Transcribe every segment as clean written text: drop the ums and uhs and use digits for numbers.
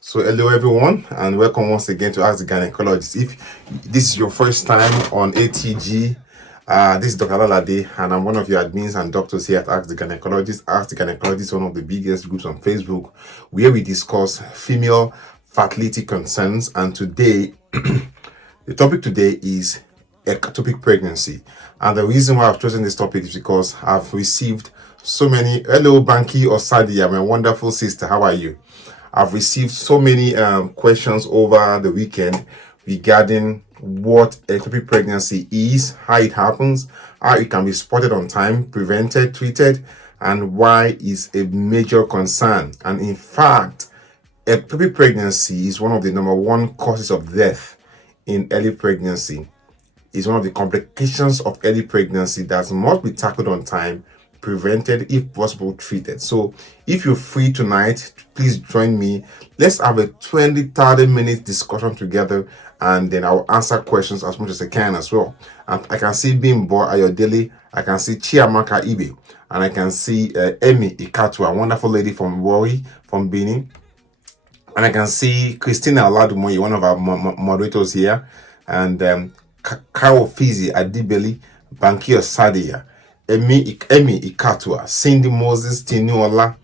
So hello everyone and welcome once again to Ask the Gynecologist. If this is your first time on ATG, this is Dr. Alalade and I'm one of your admins and doctors here at Ask the Gynecologist. Ask the Gynecologist is one of the biggest groups on Facebook where we discuss female fertility concerns, and today the topic today is ectopic pregnancy. And the reason why I've chosen this topic is because I've received so many. Hello Banky Osadia, my wonderful sister, how are you? I've received so many questions over the weekend regarding what ectopic pregnancy is, how it happens, how it can be spotted on time, prevented, treated, and why it's a major concern. And in fact, ectopic pregnancy is one of the number one causes of death in early pregnancy. It's one of the complications of early pregnancy that must be tackled on time, prevented, if possible, treated. So if you're free tonight, please join me. Let's have a 20-30 minute discussion together, and then I'll answer questions as much as I can as well. And I can see Bimbo Ayodele, I can see Chiamaka Ibe, and I can see Emi Ikatu, a wonderful lady from Wari, from Benin. And I can see Christina Oladumoye, one of our moderators here, and Kao Fizi Adibeli, Bankio Sadia, Emi Ikatua, Cindy Moses, Tiniola.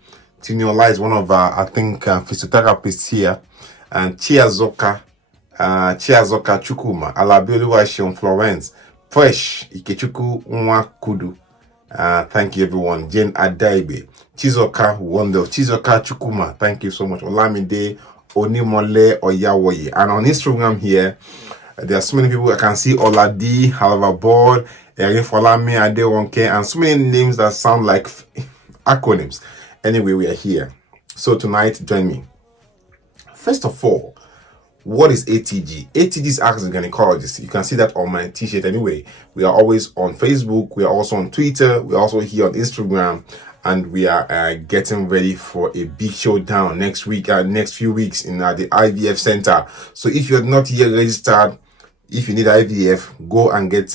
Tiniola is one of our, I think, physiotherapists here, and Chiazoka Chukuma, Alabioluwashi Florence, Fresh, Ikechuku Nwakudu. Thank you everyone. Jane Adaibe, Chizoka Wonder, Chizoka Chukuma, thank you so much. Olamide Onimole Oyawoye. And on Instagram here, there are so many people. I can see Oladi, however, board, Erin Folami, Adewonke, and so many names that sound like acronyms. Anyway, we are here. So tonight, join me. First of all, what is ATG? ATG is Ask the Gynecologist. You can see that on my t-shirt anyway. We are always on Facebook. We are also on Twitter. We are also here on Instagram. And we are getting ready for a big showdown next week, next few weeks in the IVF Center. So if you're not yet registered, if you need IVF, go and get,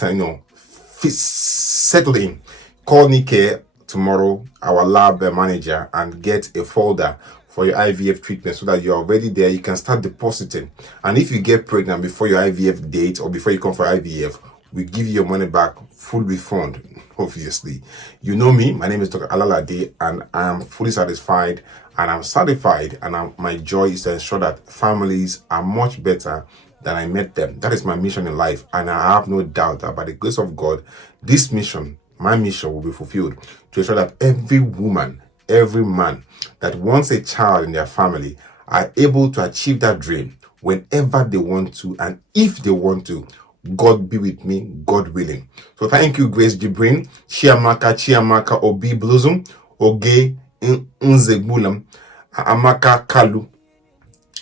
settled in. Call Nike tomorrow, our lab manager, and get a folder for your IVF treatment so that you're already there. You can start depositing. And if you get pregnant before your IVF date or before you come for IVF, we give you your money back, full refund, obviously. You know me, my name is Dr. Alalade, and I'm fully satisfied and I'm certified, and my joy is to ensure that families are much better than I met them. That is my mission in life, and I have no doubt that by the grace of God, this mission, my mission, will be fulfilled to ensure that every woman, every man that wants a child in their family are able to achieve that dream whenever they want to, and if they want to. God be with me, God willing. So thank you, Grace Jibrin, Chiamaka Obi Blossom, Oge Nzegbulam, Amaka Kalu.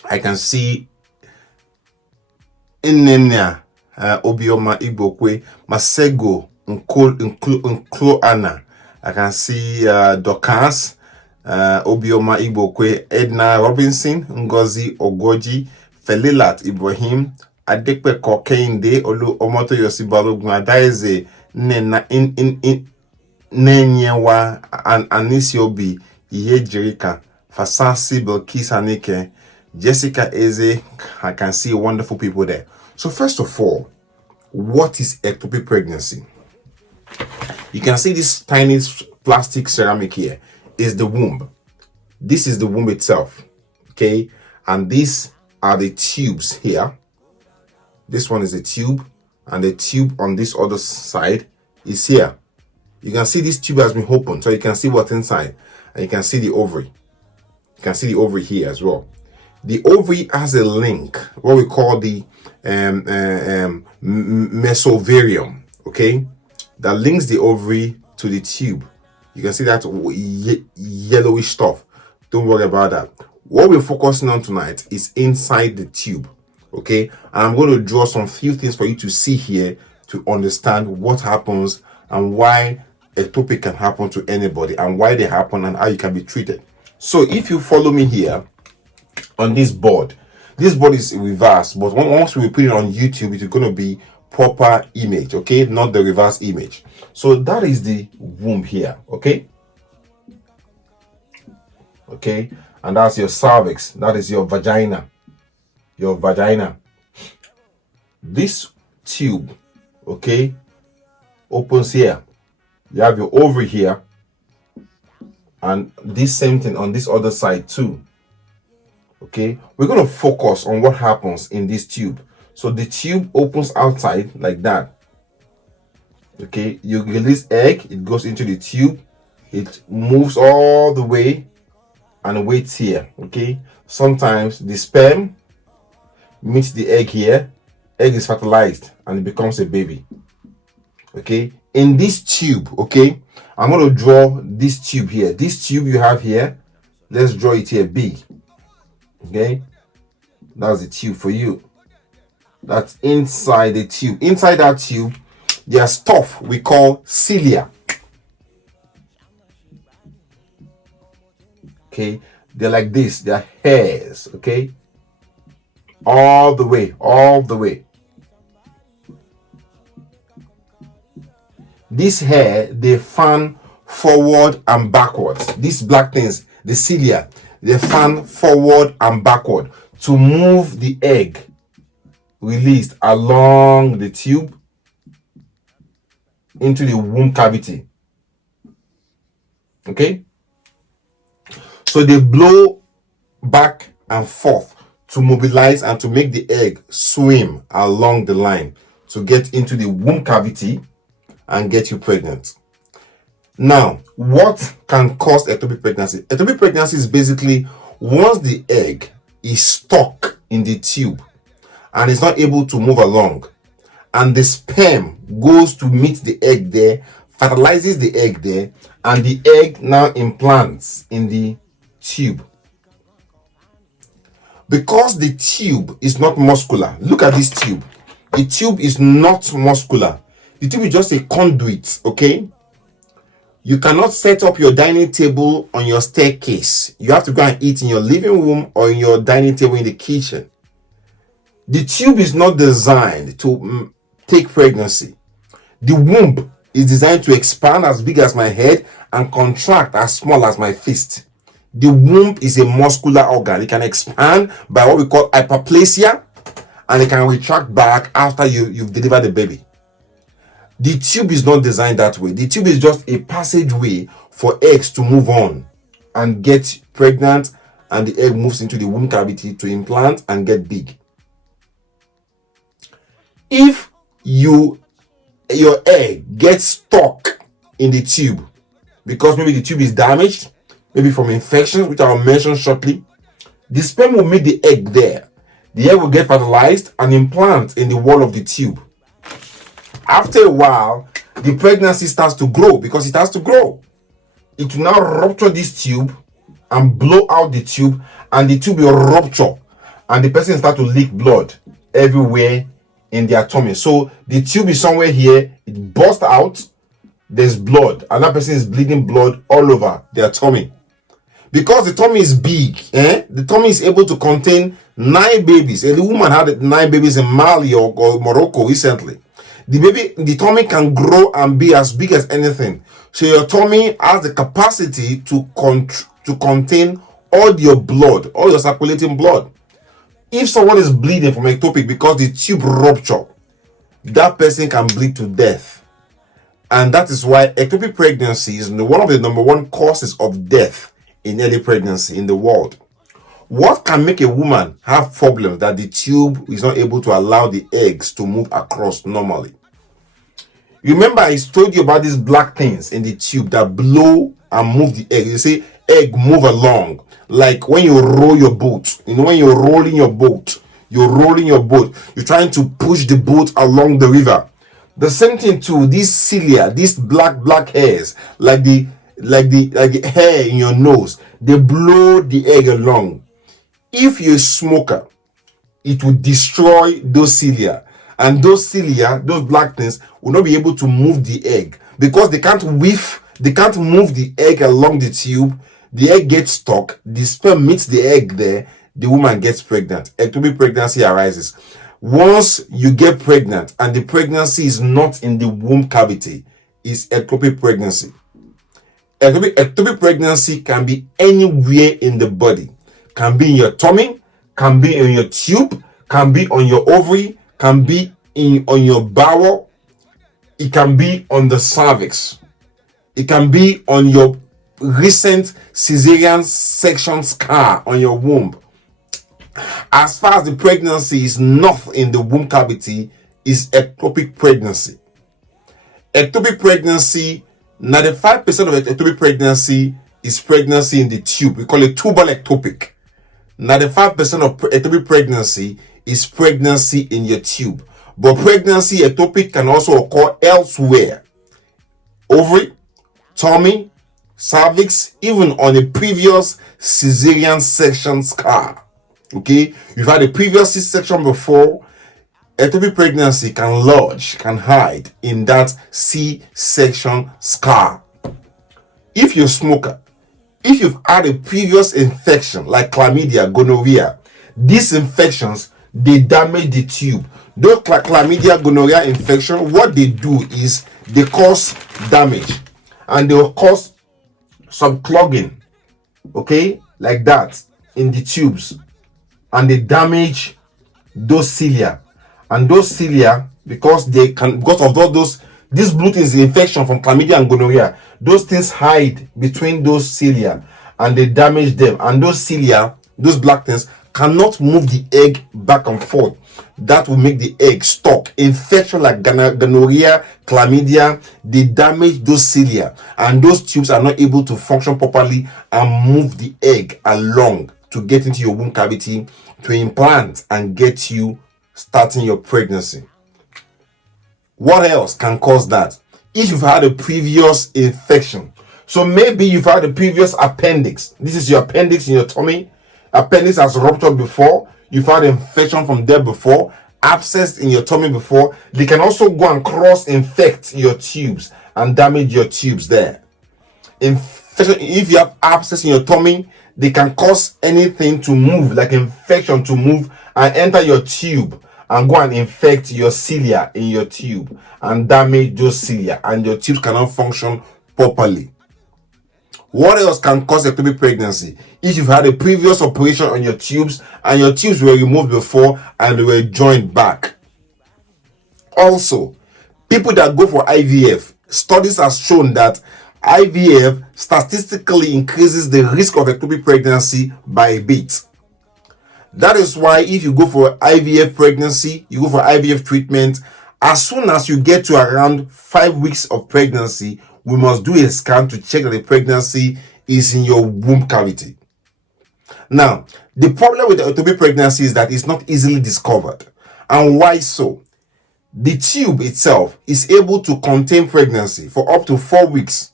I can see Inenia Obioma Igbokwe, Masego Nklo Anna. I can see Dokas Obioma Igbokwe, Edna Robinson, Ngozi Ogoji, Felilat Ibrahim, Adekpe Kokeinde, Olu Omoto Yosibalogun, Adaize Nenyewa, and Anisiobi, Ihe Jerika, Fasasi Belkis Anike, Jessica Eze. I can see wonderful people there. So first of all, what is ectopic pregnancy? You can see this tiny plastic ceramic here is the womb. This is the womb itself, okay? And these are the tubes here. This one is the tube, and the tube on this other side is here. You can see this tube has been opened, so you can see what's inside, and you can see the ovary. You can see the ovary here as well. The ovary has a link, what we call the mesovarium, okay? That links the ovary to the tube. You can see that yellowish stuff. Don't worry about that. What we're focusing on tonight is inside the tube. Okay, and I'm going to draw some few things for you to see here to understand what happens and why ectopic can happen to anybody and why they happen and how you can be treated. So if you follow me here on this board is reverse, but once we put it on YouTube, it's going to be proper image, okay, not the reverse image. So that is the womb here, okay. okay, and that's your cervix. That is your vagina. Your vagina. This tube, okay, opens here. You have your ovary here, and this same thing on this other side too. Okay, we're going to focus on what happens in this tube. So the tube opens outside like that. Okay, you release egg, it goes into the tube, it moves all the way and waits here. Okay, sometimes the sperm meets the egg here, egg is fertilized and it becomes a baby. Okay, in this tube, okay, I'm going to draw this tube here. This tube you have here, let's draw it here big. Okay, that's the tube for you. That's inside the tube. Inside that tube, there's stuff we call cilia. Okay, they're like this, they're hairs. Okay, all the way. This hair, they fan forward and backwards. These black things, the cilia, they fan forward and backward to move the egg released along the tube into the womb cavity. Okay, so they blow back and forth to mobilize and to make the egg swim along the line to get into the womb cavity and get you pregnant. Now, what can cause ectopic pregnancy? Ectopic pregnancy is basically once the egg is stuck in the tube and is not able to move along, and the sperm goes to meet the egg there, fertilizes the egg there, and the egg now implants in the tube. Because the tube is not muscular, look at this tube. The tube is not muscular. The tube is just a conduit, okay? You cannot set up your dining table on your staircase. You have to go and eat in your living room or in your dining table in the kitchen. The tube is not designed to take pregnancy. The womb is designed to expand as big as my head and contract as small as my fist. The womb is a muscular organ. It can expand by what we call hyperplasia, and it can retract back after you've delivered the baby. The tube is not designed that way. The tube is just a passageway for eggs to move on and get pregnant, and the egg moves into the womb cavity to implant and get big. If your egg gets stuck in the tube because maybe the tube is damaged, maybe from infections, which I'll mention shortly, the sperm will meet the egg there. The egg will get fertilized and implant in the wall of the tube. After a while, the pregnancy starts to grow because it has to grow. It will now rupture this tube and blow out the tube, and the tube will rupture, and the person start to leak blood everywhere in their tummy. So the tube is somewhere here, it bursts out, there's blood, and that person is bleeding blood all over their tummy. Because the tummy is big, the tummy is able to contain 9 babies. And the woman had 9 babies in Mali or Morocco recently. The tummy can grow and be as big as anything. So your tummy has the capacity to contain all your blood, all your circulating blood. If someone is bleeding from ectopic because the tube rupture, that person can bleed to death. And that is why ectopic pregnancy is one of the number 1 causes of death in early pregnancy in the world. What can make a woman have problems that the tube is not able to allow the eggs to move across normally? Remember, I told you about these black things in the tube that blow and move the egg. You say egg move along, like when you roll your boat. You know, when you're rolling your boat, you're trying to push the boat along the river. The same thing too, these cilia, these black hairs, like the hair in your nose, they blow the egg along. If you're a smoker, it will destroy those cilia, and those cilia, those black things, will not be able to move the egg because they can't move the egg along the tube. The egg gets stuck, the sperm meets the egg there, the woman gets pregnant. Ectopic pregnancy arises once you get pregnant and the pregnancy is not in the womb cavity. Is ectopic pregnancy. Ectopic pregnancy can be anywhere in the body. Can be in your tummy, can be in your tube, can be on your ovary, can be on your bowel, it can be on the cervix, it can be on your recent cesarean section scar on your womb. As far as the pregnancy is not in the womb cavity, is ectopic pregnancy. Ectopic pregnancy, 95% of ectopic pregnancy is pregnancy in the tube. We call it tubal ectopic. 95% of ectopic pregnancy is pregnancy in your tube. But pregnancy ectopic can also occur elsewhere. Ovary, tummy, cervix, even on a previous cesarean section scar. Okay, you've had a previous C-section before. Ectopic pregnancy can lodge, can hide in that C-section scar. If you're a smoker, if you've had a previous infection like chlamydia, gonorrhea, these infections, they damage the tube. Those chlamydia, gonorrhea infection, what they do is they cause damage and they will cause some clogging, okay, like that in the tubes, and they damage those cilia. And those cilia, because of all those, this blue thing is the infection from chlamydia and gonorrhea, those things hide between those cilia and they damage them. And those cilia, those black things, cannot move the egg back and forth. That will make the egg stuck. Infection like gonorrhea, chlamydia, they damage those cilia, and those tubes are not able to function properly and move the egg along to get into your womb cavity to implant and get you starting your pregnancy. What else can cause that? If you've had a previous infection, so maybe you've had a previous appendix. This is your appendix in your tummy. Appendix has ruptured before. You've had infection from there before. Abscess in your tummy before. They can also go and cross-infect your tubes and damage your tubes there. Infection, if you have abscess in your tummy, they can cause anything to move, like infection to move and enter your tube and go and infect your cilia in your tube and damage those cilia, and your tubes cannot function properly. What else can cause ectopic pregnancy? If you've had a previous operation on your tubes and your tubes were removed before and they were joined back. Also, people that go for IVF, studies have shown that IVF statistically increases the risk of ectopic pregnancy by a bit. That is why if you go for IVF pregnancy, you go for IVF treatment, as soon as you get to around 5 weeks of pregnancy, we must do a scan to check that the pregnancy is in your womb cavity. Now, the problem with the ectopic pregnancy is that it's not easily discovered. And why so? The tube itself is able to contain pregnancy for up to 4 weeks.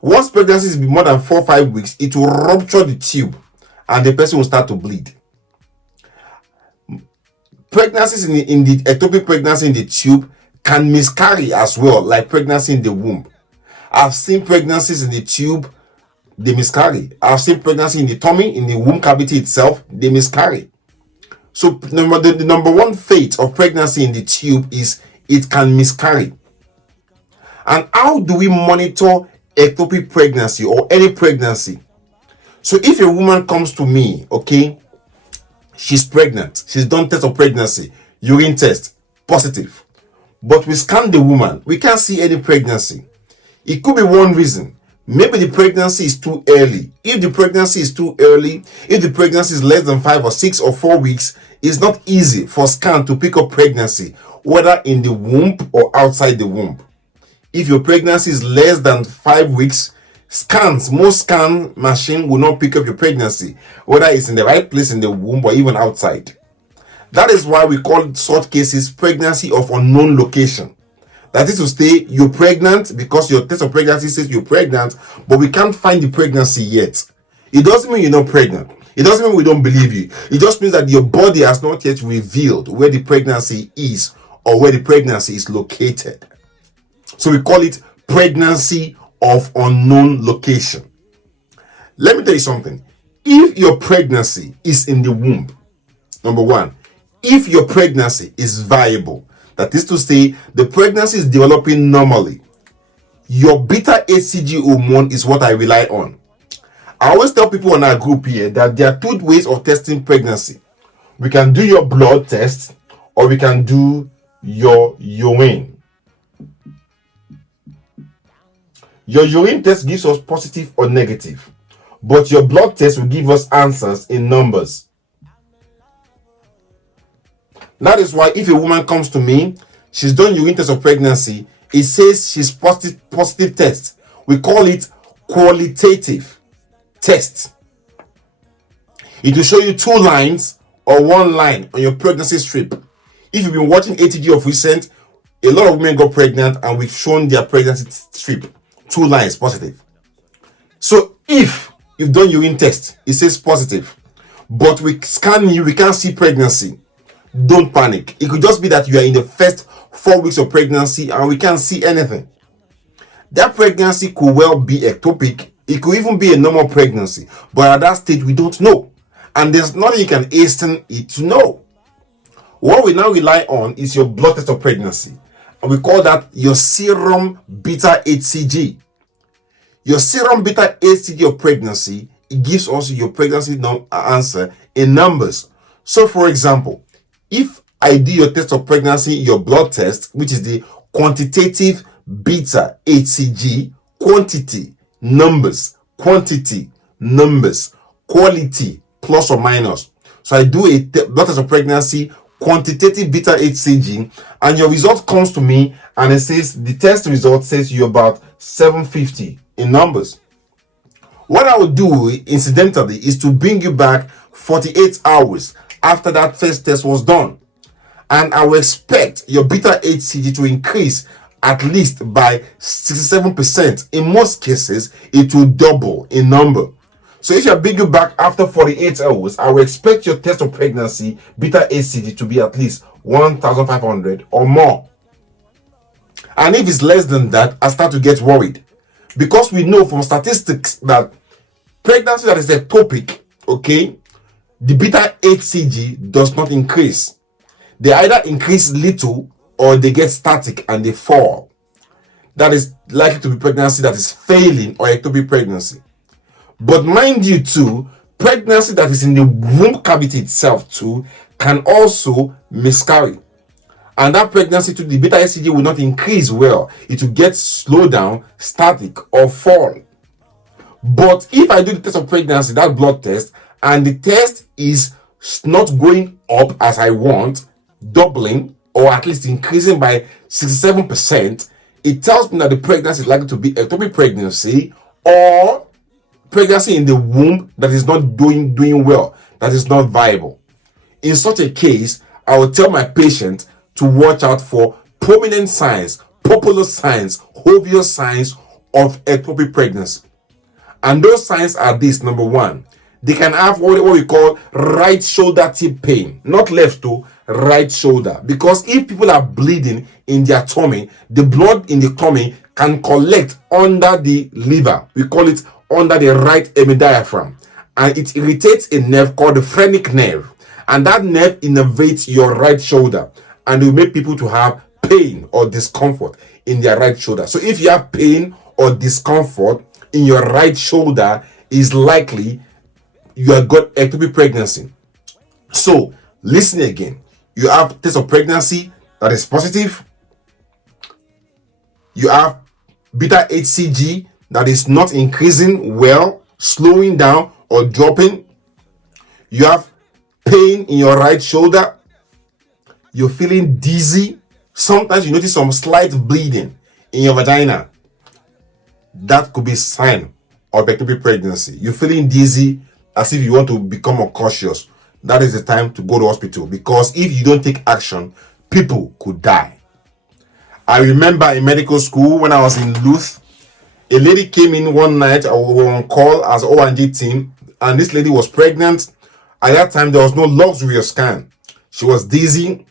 Once pregnancy is more than 4 or 5 weeks, it will rupture the tube and the person will start to bleed. Pregnancies in the ectopic pregnancy in the tube can miscarry as well, like pregnancy in the womb. I've seen pregnancies in the tube, they miscarry. I've seen pregnancy in the tummy, in the womb cavity itself, they miscarry. So the number one fate of pregnancy in the tube is it can miscarry. And how do we monitor ectopic pregnancy or any pregnancy? So if a woman comes to me, okay, she's pregnant, she's done test of pregnancy, urine test, positive, but we scan the woman, we can't see any pregnancy. It could be one reason. Maybe the pregnancy is too early. If the pregnancy is too early, if the pregnancy is less than 5 or 6 or 4 weeks, it's not easy for scan to pick up pregnancy, whether in the womb or outside the womb. If your pregnancy is less than 5 weeks, most scan machine will not pick up your pregnancy, whether it's in the right place in the womb or even outside. That is why we call such cases pregnancy of unknown location. That is to say, you're pregnant because your test of pregnancy says you're pregnant, but we can't find the pregnancy yet. It doesn't mean you're not pregnant. It doesn't mean we don't believe you. It just means that your body has not yet revealed where the pregnancy is or where the pregnancy is located. So we call it pregnancy of unknown location. Let me tell you something. If your pregnancy is in the womb, number one, if your pregnancy is viable, that is to say, the pregnancy is developing normally, your beta HCG hormone is what I rely on. I always tell people on our group here that there are two ways of testing pregnancy. We can do your blood test, or we can do your urine. Your urine test gives us positive or negative, but your blood test will give us answers in numbers. That is why if a woman comes to me, she's done urine test of pregnancy, it says she's positive test. We call it qualitative test. It will show you 2 lines or 1 line on your pregnancy strip. If you've been watching ATG of recent, a lot of women got pregnant and we've shown their pregnancy strip 2 lines positive. So if you've done urine test, it says positive, but we scan you, we can't see pregnancy, don't panic. It could just be that you are in the first 4 weeks of pregnancy and we can't see anything. That pregnancy could well be ectopic. It could even be a normal pregnancy, but at that stage we don't know, and there's nothing you can hasten it to know. What we now rely on is your blood test of pregnancy, and we call that your serum beta HCG. Your serum beta HCG of pregnancy, it gives us your pregnancy answer in numbers. So for example, if I do your test of pregnancy, your blood test, which is the quantitative beta HCG, quantity, numbers, quantity, numbers, quality, plus or minus. So I do a blood test of pregnancy, quantitative beta HCG, and your result comes to me and it says, the test result says you're about 750 in numbers. What I would do incidentally is to bring you back 48 hours after that first test was done, and I will expect your beta HCG to increase at least by 67%. In most cases, it will double in number. So if I bring you back after 48 hours, I will expect your test of pregnancy beta HCG to be at least 1,500 or more. And if it's less than that, I start to get worried, because we know from statistics that pregnancy that is ectopic, okay, the beta HCG does not increase. They either increase little or they get static and they fall. That is likely to be pregnancy that is failing or ectopic pregnancy. But mind you too, pregnancy that is in the womb cavity itself too can also miscarry. And that pregnancy too, the beta HCG will not increase well. It will get slowed down, static, or fall. But if I do the test of pregnancy, that blood test, and the test is not going up as I want, doubling, or at least increasing by 67%, it tells me that the pregnancy is likely to be ectopic pregnancy or pregnancy in the womb that is not doing well, that is not viable. In such a case, I will tell my patient to watch out for prominent signs, popular signs, obvious signs of ectopic pregnancy. And those signs are this: number 1, they can have what we call right shoulder tip pain, not left to right shoulder, because if people are bleeding in their tummy, the blood in the tummy can collect under the liver. We call it under the right hemidiaphragm, and it irritates a nerve called the phrenic nerve, and that nerve innervates your right shoulder, and it will make people to have pain or discomfort in their right shoulder. So if you have pain or discomfort in your right shoulder, is likely you have got ectopic pregnancy. So listen again. You have test of pregnancy that is positive. You have beta HCG that is not increasing well, slowing down or dropping. You have pain in your right shoulder. You're feeling dizzy. Sometimes you notice some slight bleeding in your vagina. That could be a sign of ectopic pregnancy. You're feeling dizzy, as if you want to become more cautious. That is the time to go to hospital, because if you don't take action, people could die. I remember in medical school when I was in Luth, a lady came in one night. I was on call as O&G team, and this lady was pregnant. At that time, there was no luxury scan. She was dizzy.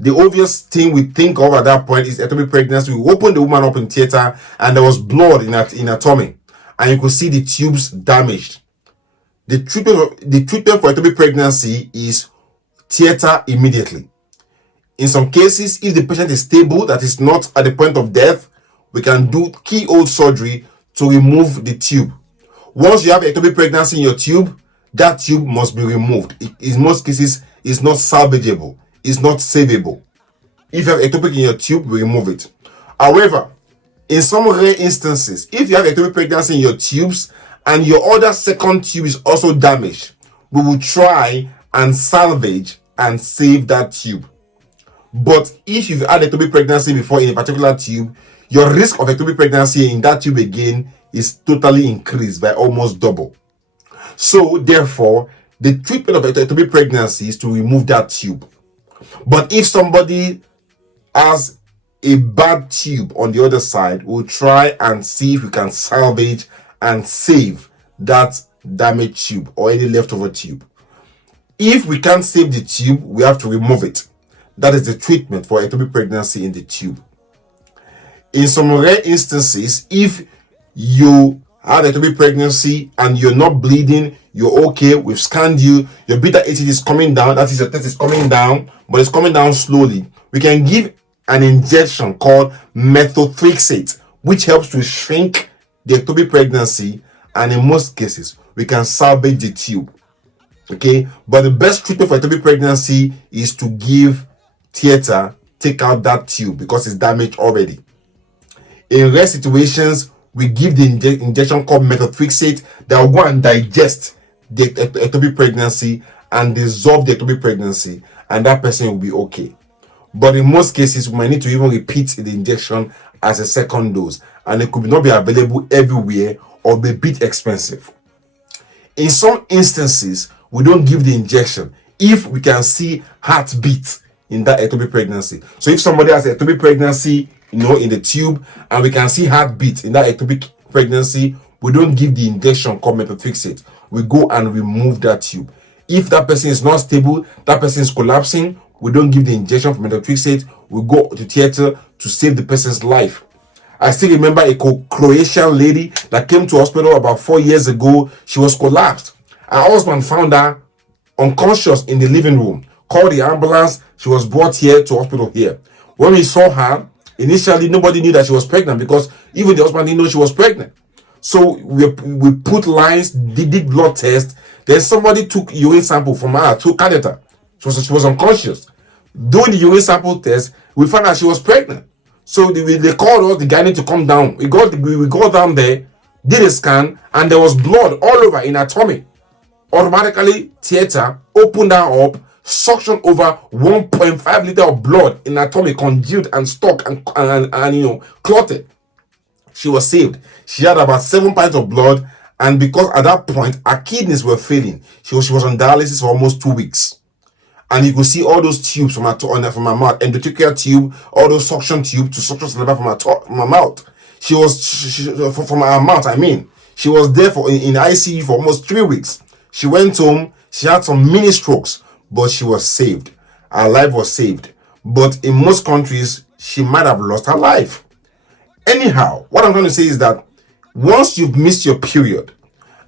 The obvious thing we think of at that point is ectopic pregnancy. We opened the woman up in theater, and there was blood in her tummy, and you could see the tubes damaged. The treatment for ectopic pregnancy is theater immediately. In some cases, if the patient is stable, that is not at the point of death, we can do keyhole surgery to remove the tube. Once you have ectopic pregnancy in your tube, that tube must be removed. In most cases, it's not salvageable. It's not savable. If you have ectopic in your tube, we remove it. However, in some rare instances, if you have ectopic pregnancy in your tubes and your other second tube is also damaged, we will try and salvage and save that tube. But if you've had ectopic pregnancy before in a particular tube, your risk of ectopic pregnancy in that tube again is totally increased by almost double. So therefore, the treatment of ectopic pregnancy is to remove that tube. But if somebody has a bad tube on the other side, we'll try and see if we can salvage and save that damaged tube or any leftover tube. If we can't save the tube, we have to remove it. That is the treatment for ectopic pregnancy in the tube. In some rare instances, if you had ectopic pregnancy and you're not bleeding, you're okay, we've scanned you, your beta HCG is coming down, that is, your test is coming down, but it's coming down slowly, we can give an injection called methotrexate, which helps to shrink the ectopic pregnancy, and in most cases, we can salvage the tube. Okay, but the best treatment for ectopic pregnancy is to give theater, take out that tube because it's damaged already. In rare situations, we give the injection called methotrexate that will go and digest the ectopic pregnancy and dissolve the ectopic pregnancy, and that person will be okay. But in most cases, we might need to even repeat the injection as a second dose, and it could not be available everywhere or be a bit expensive. In some instances, we don't give the injection if we can see heartbeat in that ectopic pregnancy. So if somebody has ectopic pregnancy, in the tube, and we can see heartbeat in that ectopic pregnancy, we don't give the injection called methotrexate. We go and remove that tube. If that person is not stable, that person is collapsing, we don't give the injection for methotrexate. We go to theater to save the person's life. I still remember a Croatian lady that came to hospital about 4 years ago. She was collapsed. Her husband found her unconscious in the living room, called the ambulance. She was brought here to hospital here. When we saw her, initially nobody knew that she was pregnant because even the husband didn't know she was pregnant. So we put lines, did blood test. Then somebody took urine sample from her, took catheter. She was unconscious. Doing the urine sample test, we found out she was pregnant. So they called us, the guy need to come down. We got down there, did a scan, and there was blood all over in her tummy. Automatically, theater opened her up, suction over 1.5 liter of blood in her tummy, congealed and stuck and clotted. She was saved. She had about 7 pints of blood, and because at that point her kidneys were failing, she was on dialysis for almost 2 weeks. And you could see all those tubes from her mouth, endotracheal tube, all those suction tube to suction saliva from her mouth. She from her mouth. I mean, she was there in ICU for almost 3 weeks. She went home. She had some mini strokes, but she was saved. Her life was saved. But in most countries, she might have lost her life. Anyhow, what I'm trying to say is that once you've missed your period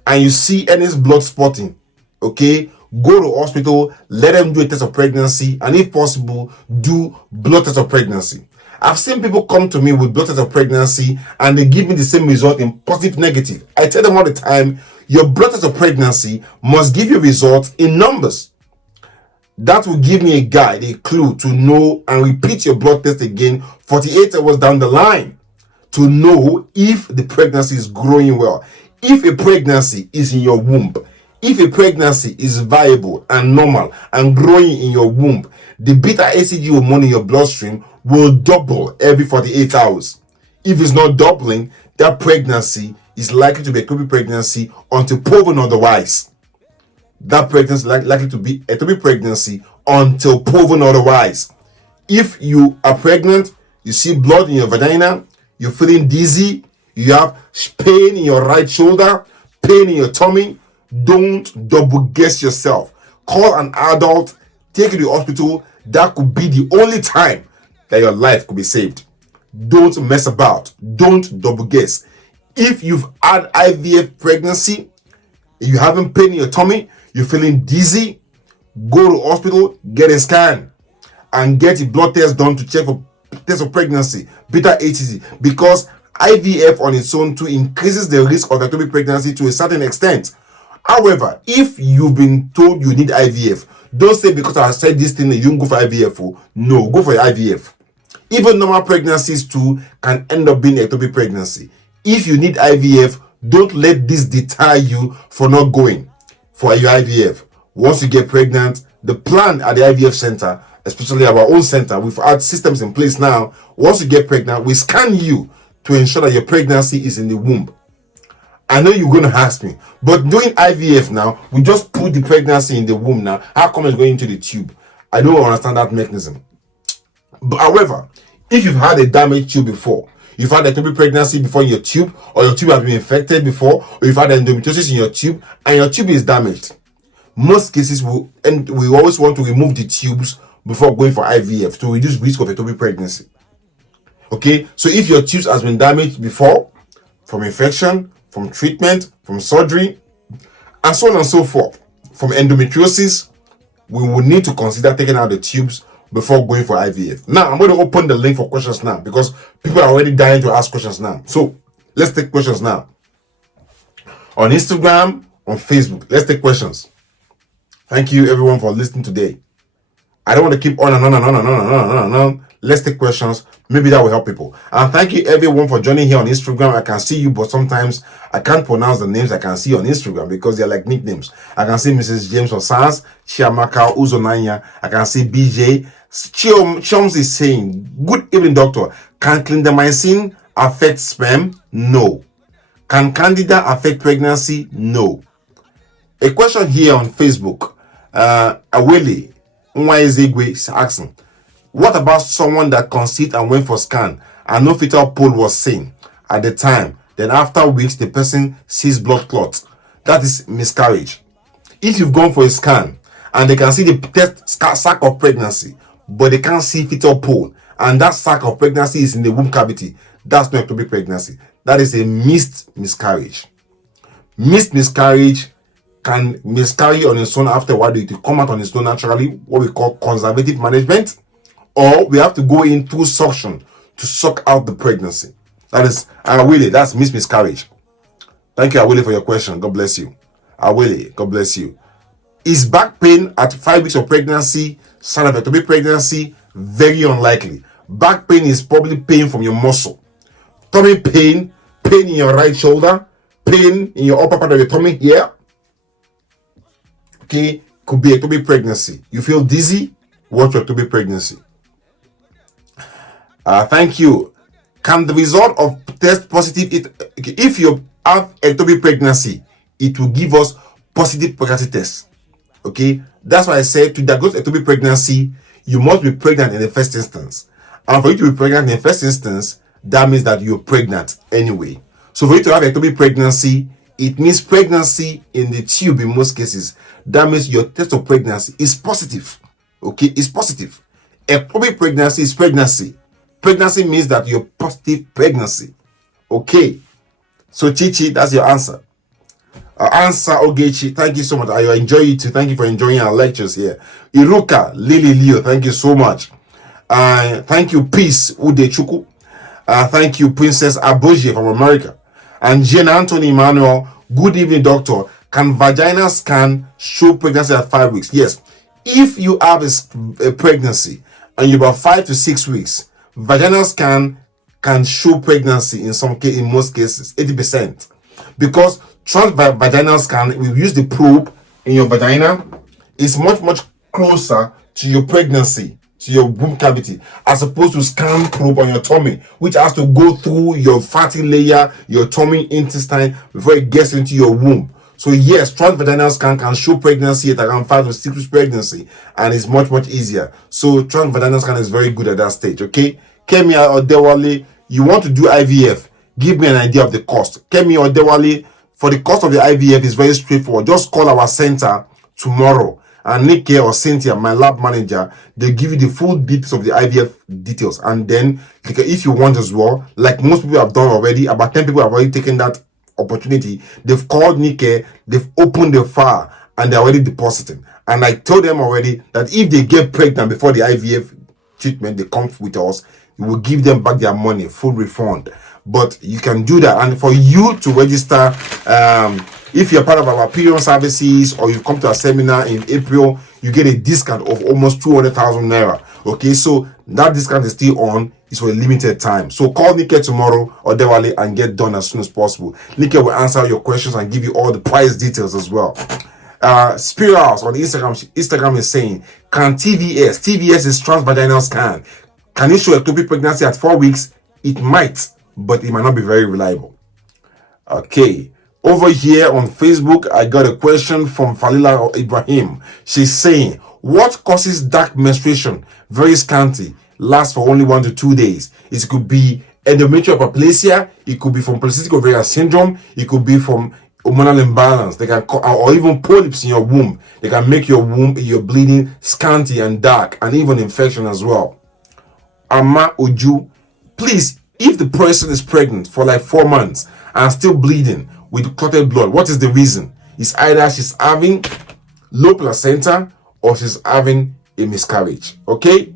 and you see any blood spotting, okay, go to hospital, let them do a test of pregnancy, and if possible, do blood test of pregnancy. I've seen people come to me with blood test of pregnancy and they give me the same result in positive, negative. I tell them all the time, your blood test of pregnancy must give you results in numbers. That will give me a guide, a clue to know and repeat your blood test again 48 hours down the line to know if the pregnancy is growing well. If a pregnancy is in your womb, if a pregnancy is viable and normal and growing in your womb, the beta HCG hormone in your bloodstream will double every 48 hours. If it's not doubling, that pregnancy is likely to be a ectopic pregnancy until proven otherwise. That pregnancy is likely to be a ectopic pregnancy until proven otherwise. If you are pregnant, you see blood in your vagina, you're feeling dizzy, you have pain in your right shoulder, pain in your tummy, don't double guess yourself. Call an adult, take you to the hospital. That could be the only time that your life could be saved. Don't mess about. Don't double guess. If you've had IVF pregnancy, you're having pain in your tummy, you're feeling dizzy, go to hospital, get a scan, and get a blood test done to check for test of pregnancy, beta HCG, because IVF on its own too increases the risk of ectopic pregnancy to a certain extent. However, if you've been told you need IVF, don't say because I said this thing you don't go for IVF. Oh. No, go for your IVF. Even normal pregnancies too can end up being ectopic pregnancy. If you need IVF, don't let this deter you for not going for your IVF. Once you get pregnant, the plan at the IVF center, especially our own center, we've had systems in place now. Once you get pregnant, we scan you to ensure that your pregnancy is in the womb. I know you're going to ask me, but doing IVF now, we just put the pregnancy in the womb now. How come it's going into the tube? I don't understand that mechanism. But however, if you've had a damaged tube before, you've had ectopic pregnancy before in your tube, or your tube has been infected before, or you've had endometriosis in your tube, and your tube is damaged, most cases we always want to remove the tubes before going for IVF to reduce risk of ectopic pregnancy. Okay, so if your tubes has been damaged before, from infection, from treatment, from surgery, and so on and so forth, from endometriosis, we will need to consider taking out the tubes before going for IVF. Now, I'm going to open the link for questions now because people are already dying to ask questions now. So, let's take questions now. On Instagram, on Facebook, let's take questions. Thank you, everyone, for listening today. I don't want to keep on and on and on and on and on and on. Let's take questions. Maybe that will help people. And thank you, everyone, for joining here on Instagram. I can see you, but sometimes I can't pronounce the names I can see on Instagram because they're like nicknames. I can see Mrs. James Osans, Chiamaka Uzonanya. I can see BJ. Choms is saying, good evening, doctor. Can clindamycin affect sperm? No. Can candida affect pregnancy? No. A question here on Facebook. Awele Nwayezegwe is asking, what about someone that conceived and went for scan and no fetal pole was seen at the time, then after weeks the person sees blood clots? That is miscarriage. If you've gone for a scan and they can see the test sac of pregnancy, but they can't see fetal pole, and that sac of pregnancy is in the womb cavity, that's not ectopic pregnancy. That is a missed miscarriage. Missed miscarriage can miscarry on its own after a while. It will come out on its own naturally, what we call conservative management, or we have to go in through suction to suck out the pregnancy. That is Awele, that's missed miscarriage. Thank you, Awele, for your question. God bless you. Awele, God bless you. Is back pain at 5 weeks of pregnancy sign of ectopic pregnancy? Very unlikely. Back pain is probably pain from your muscle. Tummy pain, pain in your right shoulder, pain in your upper part of your tummy here. Okay, could be ectopic pregnancy. You feel dizzy? Watch your ectopic pregnancy. Thank you. Can the result of test positive? If you have ectopic pregnancy, it will give us positive pregnancy test. Okay, that's why I said to diagnose ectopic pregnancy, you must be pregnant in the first instance. And for you to be pregnant in the first instance, that means that you're pregnant anyway. So for you to have ectopic pregnancy, it means pregnancy in the tube in most cases. That means your test of pregnancy is positive. Okay, it's positive. Ectopic pregnancy is pregnancy. Pregnancy means that you're positive pregnancy. Okay. So Chichi, that's your answer. Answer Ogechi, thank you so much. I enjoy you too. Thank you for enjoying our lectures here. Iruka, Lily Leo, thank you so much. Thank you, Peace Udechuku. Thank you, Princess Aboje from America. And Jane Anthony Emmanuel, good evening, doctor. Can vaginal scan show pregnancy at 5 weeks? Yes. If you have a pregnancy and you're about 5 to 6 weeks, vaginal scan can show pregnancy in most cases, 80%. Because transvaginal scan, we use the probe in your vagina, is much closer to your pregnancy, to your womb cavity, as opposed to scan probe on your tummy, which has to go through your fatty layer, your tummy intestine, before it gets into your womb. So yes, transvaginal scan can show pregnancy at around 5 to 6 weeks pregnancy, and it's much easier. So transvaginal scan is very good at that stage. Okay, Kemi Odewale, you want to do IVF? Give me an idea of the cost. Kemi Odewale, for the cost of the IVF is very straightforward. Just call our center tomorrow, and Nick or Cynthia, my lab manager, they give you the full details of the IVF details. And then if you want as well, like most people have done already, about 10 people have already taken that opportunity. They've called Nike, they've opened the file, and they're already depositing. And I told them already that if they get pregnant before the IVF treatment, they come with us. We will give them back their money, full refund. But you can do that. And for you to register, if you're part of our Period services or you come to a seminar in April, you get a discount of almost 200,000 naira. Okay, so that discount is still on. It's for a limited time. So call Nike tomorrow or Dewale and get done as soon as possible. Nike will answer your questions and give you all the price details as well. Spirals on Instagram is saying, can TVS is transvaginal scan, can it show ectopic pregnancy at 4 weeks? It might, but it might not be very reliable. Okay, over here on Facebook, I got a question from Falila Ibrahim. She's saying, what causes dark menstruation? Very scanty, lasts for only 1 to 2 days. It could be endometrial hyperplasia, it could be from polycystic ovarian syndrome, it could be from hormonal imbalance. They can or even polyps in your womb. They can make your womb, your bleeding scanty and dark, and even infection as well. Ama Uju, please, if the person is pregnant for like 4 months and still bleeding with clotted blood, what is the reason? It's either she's having low placenta or she's having a miscarriage. Okay?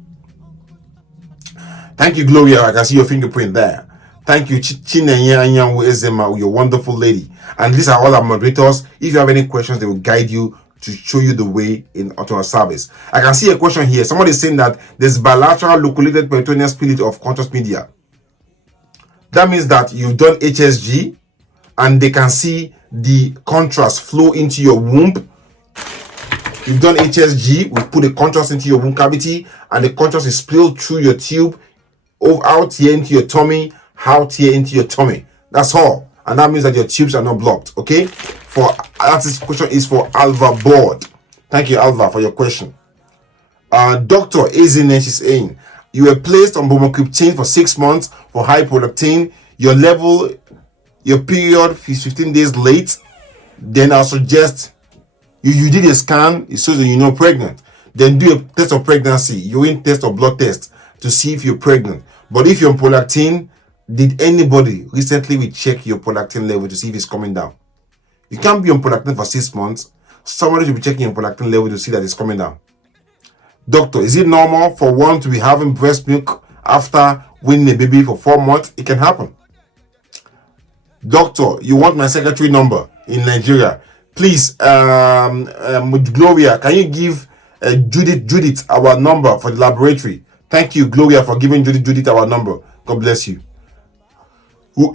Thank you, Gloria. I can see your fingerprint there. Thank you, Chinenyanyanwu Ezema, you're a wonderful lady. And these are all our moderators. If you have any questions, they will guide you to show you the way onto our service. I can see a question here. Somebody is saying that there's bilateral loculated peritoneal split of contrast media. That means that you've done HSG and they can see the contrast flow into your womb. You've done HSG, we put a contrast into your womb cavity, and the contrast is spilled through your tube, out here into your tummy, out here into your tummy. That's all. And that means that your tubes are not blocked. Okay? This question is for Alva Board. Thank you, Alva, for your question. Dr. Ezinesh is saying, you were placed on bromocriptine for 6 months for high prolactin. Your period is 15 days late. Then I'll suggest you did a scan. It shows that you're not pregnant. Then do a test of pregnancy, urine test or blood test to see if you're pregnant. But if you're on prolactin, did anybody recently check your prolactin level to see if it's coming down? You can't be on prolactin for 6 months. Somebody should be checking your prolactin level to see that it's coming down. Doctor, is it normal for one to be having breast milk after winning a baby for 4 months? It can happen. Doctor, you want my secretary number in Nigeria? Please, Gloria, can you give Judith our number for the laboratory? Thank you, Gloria, for giving Judith our number. God bless you.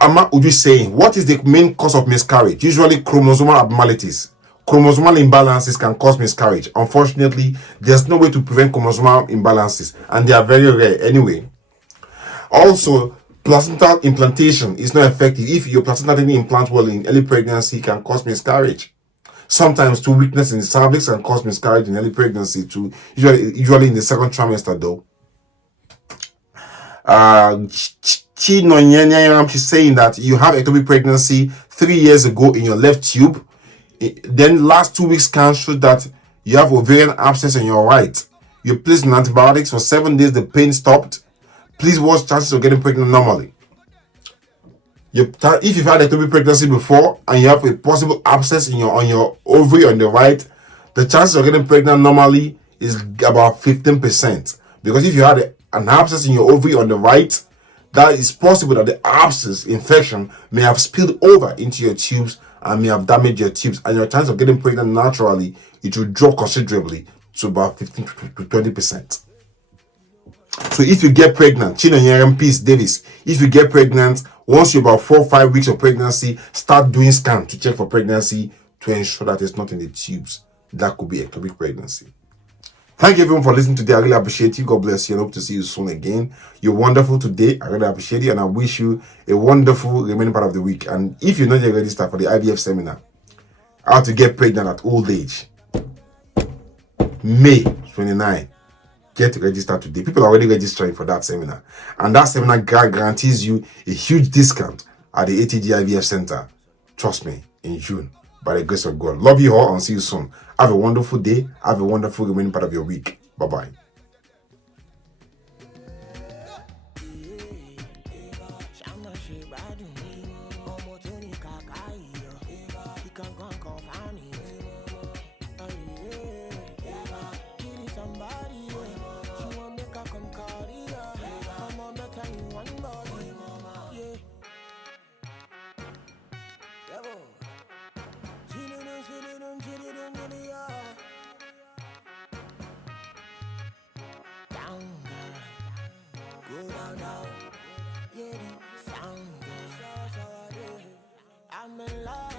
Ama Uju saying, what is the main cause of miscarriage? Usually chromosomal abnormalities. Chromosomal imbalances can cause miscarriage. Unfortunately, there's no way to prevent chromosomal imbalances, and they are very rare anyway. Also, placental implantation is not effective. If your placenta didn't implant well in early pregnancy, it can cause miscarriage. Sometimes too, weakness in the cervix can cause miscarriage in early pregnancy too. Usually in the second trimester though. She's saying that you have ectopic pregnancy 3 years ago in your left tube. Then last 2 weeks scan showed that you have ovarian abscess in your right. You're placed on antibiotics for 7 days. The pain stopped. Please watch chances of getting pregnant normally. If you've had ectopic pregnancy before and you have a possible abscess on your ovary on the right, the chances of getting pregnant normally is about 15%. Because if you had an abscess in your ovary on the right, that is possible that the abscess infection may have spilled over into your tubes and may have damaged your tubes, and your chance of getting pregnant naturally, it will drop considerably to about 15 to 20%. So if you get pregnant, Chinonyeram Peace Davis, if you get pregnant, once you're about 4 or 5 weeks of pregnancy, start doing scan to check for pregnancy to ensure that it's not in the tubes. That could be ectopic pregnancy. Thank you everyone for listening today. I really appreciate you. God bless you and hope to see you soon again. You're wonderful today. I really appreciate you and I wish you a wonderful remaining part of the week. And if you're not yet registered for the IVF seminar, how to get pregnant at old age, May 29, get registered today. People are already registering for that seminar. And that seminar guarantees you a huge discount at the ATG IVF Center. Trust me, in June. By the grace of God. Love you all and see you soon. Have a wonderful day. Have a wonderful remaining part of your week. Bye-bye. Somebody, she want make her come call I'm in love.